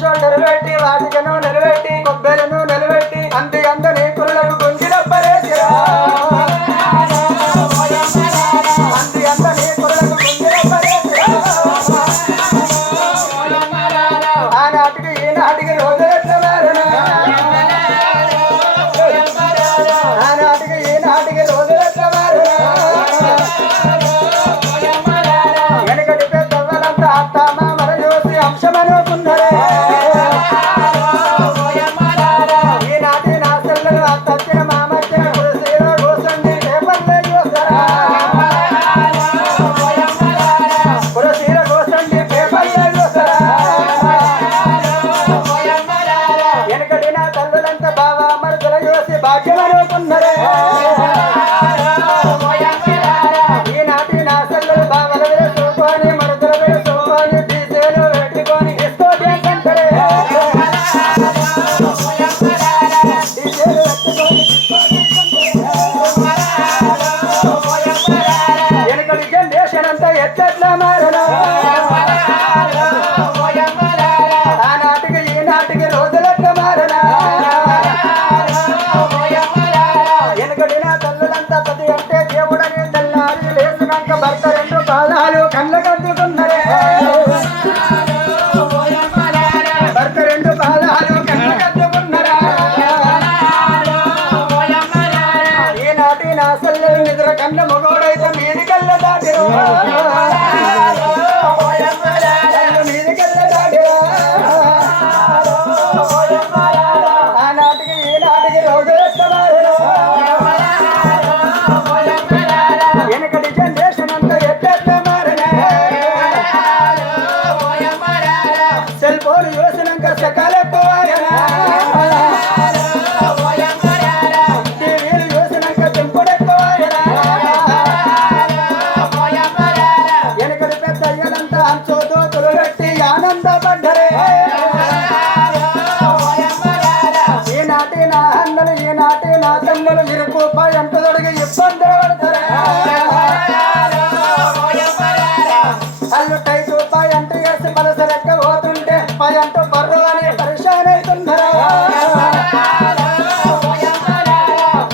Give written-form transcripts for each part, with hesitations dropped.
shoulder పెట్టి వాటికను నిలబెట్టి కొబ్బెలను నిలబెట్టి అంది అందని కురులకు గుంజినప్పరేసిరా అంది అందని కురులకు గుంజినప్పరేసిరా ఆనాటికి ఈనాటికి రోజులు ఎట్లా మారునా ఆనాటికి ఈనాటికి రోజులు ఎట్లా మారునా వెనకటి పెద్దవాళ్ళంతా అత్త మామల చూసి అంశమనుకున్నారే భాగ్యమనుకున్నారే ఈనాటి నా సెల్లలు బావల వేసుకొని మరుదుల వేసుకొని డీజేలు పెట్టుకొని ఇస్తోంటారే వెనుకటి జనరేషన్ అంతా ఎట్లా మారనా ఆనాటికి ఈనాటికి రోజులెట్లా మారనా అంటే దేవుడని తెల్లారి లేచినాక భర్త రెండు పాదాలు కళ్ళకద్దుకున్నారే భర్త రెండు పాదాలు కళ్ళకద్దుకున్నారా ఈనాటి నా సెల్లెలు నిద్ర కన్న మొగోడైతే మీది కళ్ళ దాటిరు మీది కళ్ళ దాటిరా ఆనాటికి ఈనాటికి రోజు ఎత్తమారు వెనకటి జనరేషన్ అంతా ఎట్లా మారనా సెల్ ఫోన్ చూసినాక సకాలెక్కువాయనా టీవీలు చూసినాక పెంపుడెక్కువాయనా వెనకటి పెద్ద అయ్యలంతా అంచో దోతులు పెట్టి ఆనందపడ్డరే ఈనాటి నా అన్నలు ఈనాటి నా తమ్ములు ఇరుకు ఎంత తొడిగి ఇబ్బందులు పడతారా అల్లు టైపు పై అంటూ వేసి పలసలెక్క పోతుంటే పై అంటూ బర్రు అని పరిశాన్ అవుతున్నారా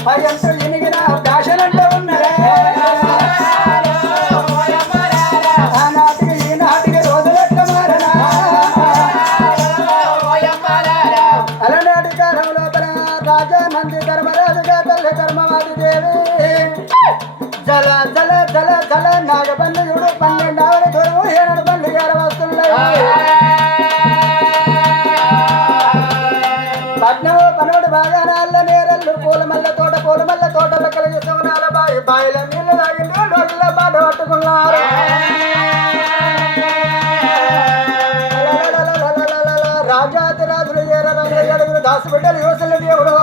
పై అంటూ ఇనిగిన ఫ్యాషన్ అంటూ ఉన్నారా ఆనాటికి ఈనాటికి రోజులెట్లా మారనా అలనాటి కాలం లోపల రాజా నంది ధర్మరాజుగా తల్లి ధర్మవాది దేవి జల జల జల జల నాగబంధుడు 12వ దూరం 7 బండ్లు వస్తున్నాయి పట్నము పనుడు బాగానాళ్ళ నేరళ్ళు పూలమల్ల తోటలు కలిగి సోనాల బాయిల నీళ్ళు తాగింది రోజుల బాట పట్టుకున్నారు రాజాతి రాజులు 7 దాసుబిడ్డలు యోసలు దేవుడు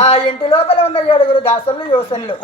ఆ ఇంటి లోపల ఉన్న 7 దాసులు యోసన్లు